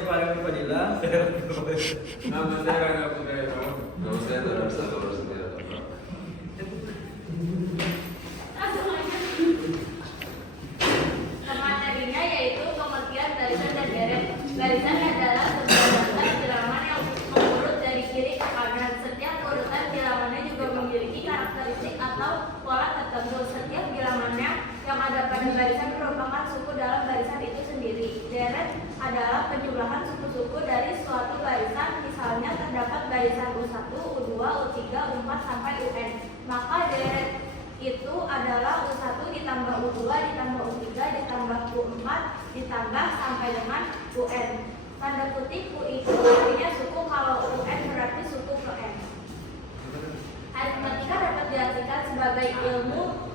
saya Farel Fadila. Nama saya Rangga Putra. Nama saya Darasa Setia. Materinya yaitu pengertian barisan dan deret. Barisan adalah sebuah daftar bilangan yang mengurut dari kiri ke kanan. Setiap urutan bilangannya juga memiliki karakteristik atau pola tertentu. Setiap bilangannya yang ada pada barisan merupakan suku dalam barisan itu sendiri. Deret adalah penjumlahan suku-suku dari suatu barisan. Misalnya terdapat barisan U1, U2, U3, U4 sampai UN. Maka deret itu adalah U1 ditambah U2 ditambah U3 ditambah U4 ditambah sampai dengan UN. Tanda kutip U itu artinya suku, kalau UN berarti suku ke N. Aritmatika dapat diartikan sebagai ilmu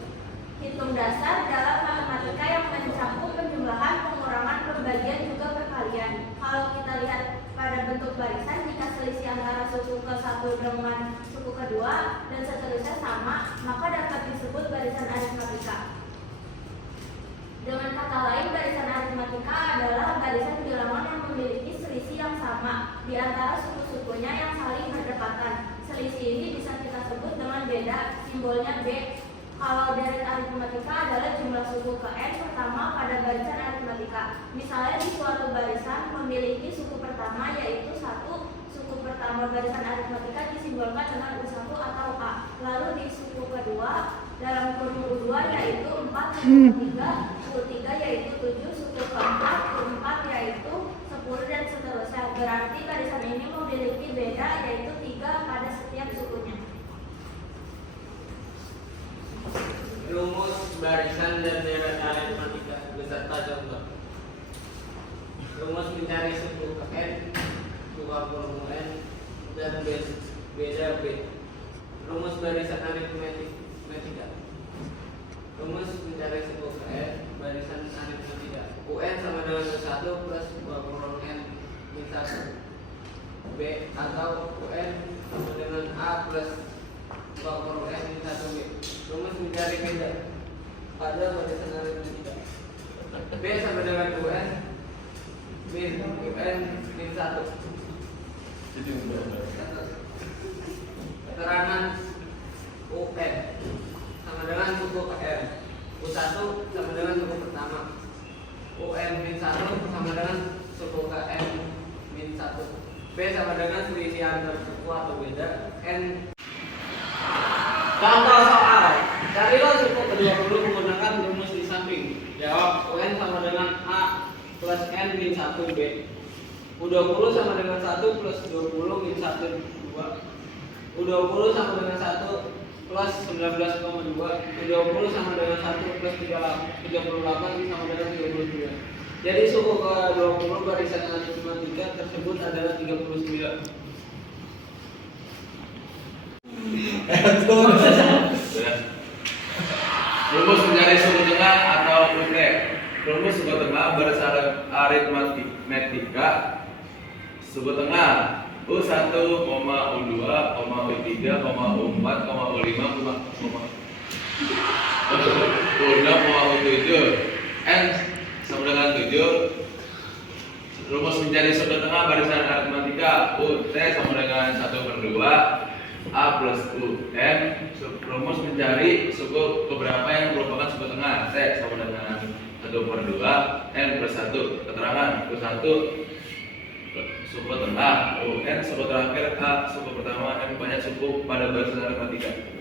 hitung dasar dalam matematika yang mencakup penjumlahan, pengurangan, pembagian, juga perkalian. Kalau kita lihat pada bentuk barisan, jika selisih antara suku ke-1 dengan suku kedua dan seterusnya sama, maka dapat disebut barisan aritmatika. Dengan kata lain, barisan aritmatika adalah barisan bilangan yang memiliki selisih yang sama di antara suku-sukunya yang saling berdekatan. Selisih ini bisa kita sebut dengan beda, simbolnya B. Kalau deret aritmatika adalah jumlah suku ke N pertama pada barisan aritmatika. Misalnya di suatu barisan memiliki suku pertama yaitu 1, suku pertama barisan aritmatika disimbolkan dengan U1 atau A. Lalu di suku kedua dalam kurung U2 yaitu 4, suku ketiga U3 yaitu 7, suku keempat U4 yaitu 10 dan seterusnya. Berarti barisan ini memiliki beda yaitu 3 pada setiap sukunya. Rumus barisan dan deret aritmatika beserta contoh. Rumus mencari suku ke N, suku kurung N, dan beda B. Rumus barisan aritmatika. Rumus mencari suku ke N, barisan aritmatika. UN sama dengan 1 plus 2 kurung N min 1 B, atau UN sama dengan A plus 2 kurung N min 1 B. Rumus mencari beda pada barisan aritmatika. B sama dengan UN min UN min 1. Keterangan UN sama dengan suku ke N. U1 sama dengan suku pertama. UN min 1 sama dengan suku ke N min 1. B sama dengan selisih antar suku atau beda N. Contoh soal, carilah suku ke-20 menggunakan rumus di samping. Jawab, UN sama dengan A plus N min 1 B. U20 sama dengan 1 plus 20 min 1 2. U20 sama dengan 1 plus 19,2. U20 sama dengan 1 plus 38 sama dengan 39. Jadi suku ke-20 barisan aritmatika tersebut adalah 39. Rumus mencari suku tengah atau UT. Rumus suku tengah barisan aritmatika. Suku tengah U1, U2, U3, U4, U5, U6, U7 N sama dengan 7. Rumus mencari suku tengah barisan aritmatika UT sama dengan 1/2 A plus UN. Rumus mencari suku keberapa yang merupakan suku tengah. T sama dengan 1/2 N plus 1. Keterangan U1 suku tengah, UN suku terakhir, A suku pertama, N banyak suku pada barisan aritmatika.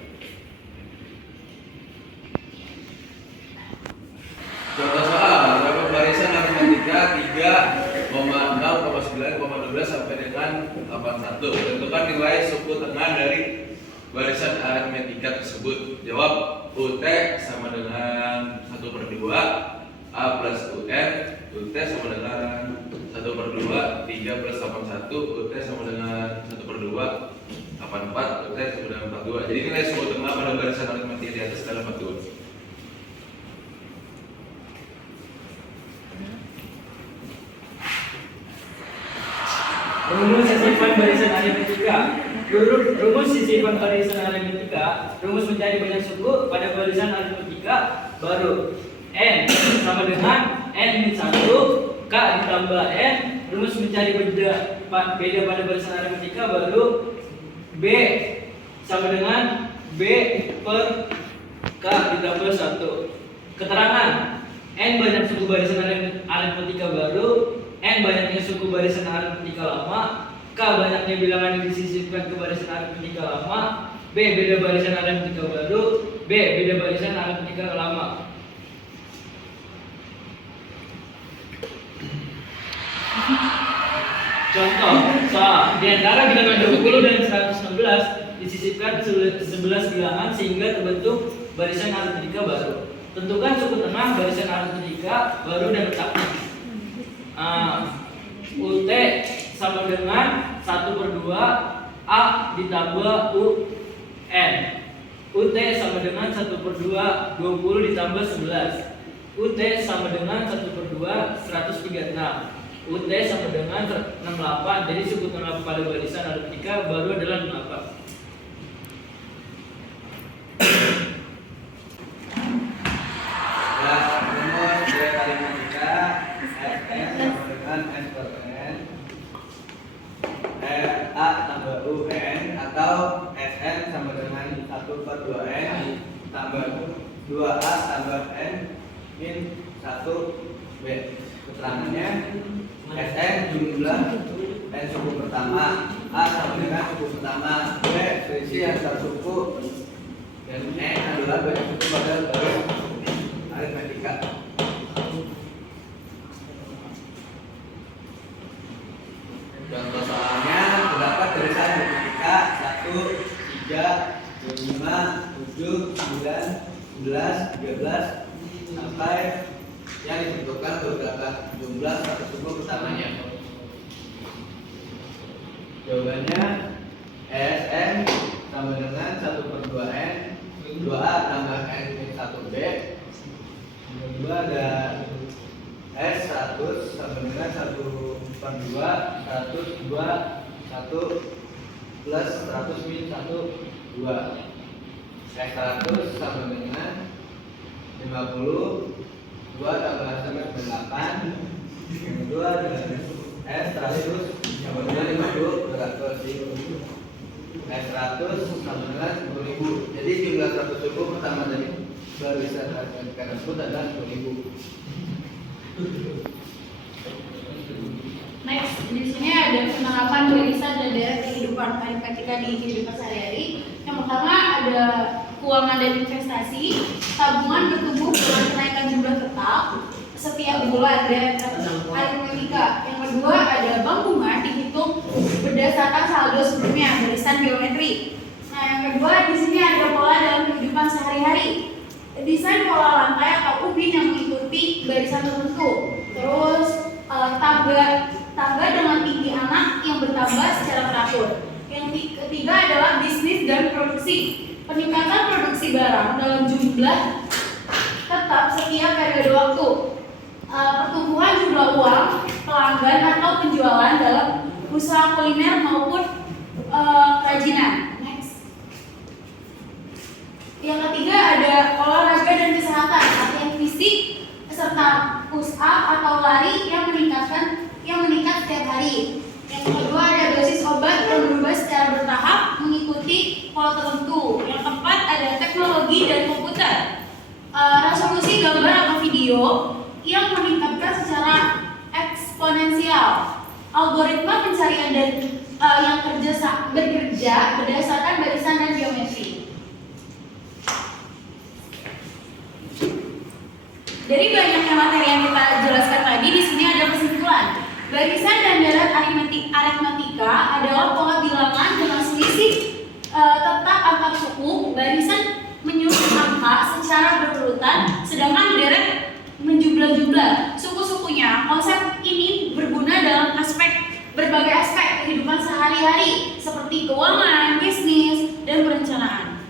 Contoh soal, dapat barisan aritmatika 3,6,9,12 sampai dengan 81. Tentukan nilai suku tengah dari barisan aritmatika tersebut. Jawab, UT sama dengan 1/2 A plus UN. UT sama dengan 1/2 3 plus 81. UT sama dengan 1/2 84. UT sama dengan 42. Jadi nilai suku tengah pada barisan aritmatika di atas adalah 42. Rumus sisipan barisan aritmatika. Rumus sisipan barisan aritmatika. Rumus mencari banyak suku pada barisan aritmatika baru N sama dengan N min 1 K ditambah N rumus mencari beda pada barisan aritmetika baru B sama dengan B per K ditambah 1. Keterangan N banyak suku barisan aritmetika baru, N banyaknya suku barisan aritmetika lama, K banyaknya bilangan yang disisipkan ke barisan aritmetika lama, B beda barisan aritmetika baru, B beda barisan aritmetika lama. Contoh, soal di antara bilangan 20 dan 116 disisipkan 11 bilangan sehingga terbentuk barisan aritmetika baru. Tentukan suku tengah barisan aritmetika baru dan letaknya. UT sama dengan 1/2 A ditambah UN. UT sama dengan 1/2 20 ditambah 11. UT sama dengan 1/2 136. UT sama dengan 68. Jadi suku tengah pada barisan aritmetika baru adalah 68. Rumus dari aritmetika Sn sama dengan S per N A tambah UN atau Sn sama dengan 1/2N tambah 2A tambah N min 1B. Keterangannya Sn jumlah N suku pertama, A sama dengan suku pertama, B selisih antar suku, dan N adalah banyak suku pada baris aritmetika. Contoh soalnya terdapat barisan aritmetika 1, 3, 5, 7, 9, 11, 13 sampai yang ditentukan beberapa jumlah satu suku pertamanya. Jawabannya Sn sama dengan 1/2N 2A tambah N min 1B. Yang kedua ada S 100 sama dengan 1/2 100 2 1 plus 100 min 1 2. S 100 sama dengan 50 2 tambah 8. Yang kedua adalah S 100 sama dengan 50 beratus. S 100 sama dengan 10.000. Jadi jumlah 100 suku pertama dari barisan aritmetika tersebut adalah 10.000. Next, di sini ada penerapan barisan dan deret kehidupan aritmetika di kehidupan sehari-hari. Yang pertama ada keuangan dan investasi. Tabungan bertumbuh dengan kenaikan jumlah tetap setiap bulan deret aritmetika. Yang kedua ada bank bunga dihitung berdasarkan saldo sebelumnya barisan geometri. Nah, yang kedua di sini ada pola dalam kehidupan sehari-hari. Desain pola lantai atau ubin yang mengikuti barisan tertentu. Terus tangga dengan tinggi anak yang bertambah secara teratur. Yang ketiga adalah bisnis dan produksi. Peningkatan produksi barang dalam jumlah tetap setiap periode waktu. Pertumbuhan jumlah uang pelanggan atau penjualan dalam usaha kuliner maupun kerajinan. Next. Yang ketiga ada olahraga dan kesehatan, latihan fisik serta push up atau lari yang meningkat setiap hari. Yang kedua ada dosis obat yang berubah secara bertahap mengikuti pola tertentu. Yang keempat ada teknologi dan komputer. Resolusi gambar atau video yang meningkatkan secara eksponensial. Algoritma pencarian dan yang bekerja berdasarkan barisan dan geometri. Dari banyaknya materi yang kita jelaskan tadi, di sini ada kesimpulan. Barisan dan deret aritmetika adalah pola bilangan dengan selisih tetap antar suku. Barisan menyusun angka secara berurutan, sedangkan deret menjumlah-jumlah suku-sukunya. Konsep ini berguna dalam berbagai aspek kehidupan sehari-hari seperti keuangan, bisnis, dan perencanaan.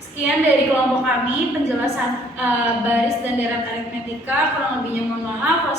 Sekian dari kelompok kami penjelasan baris dan deret aritmetika. Kurang lebihnya mohon maaf.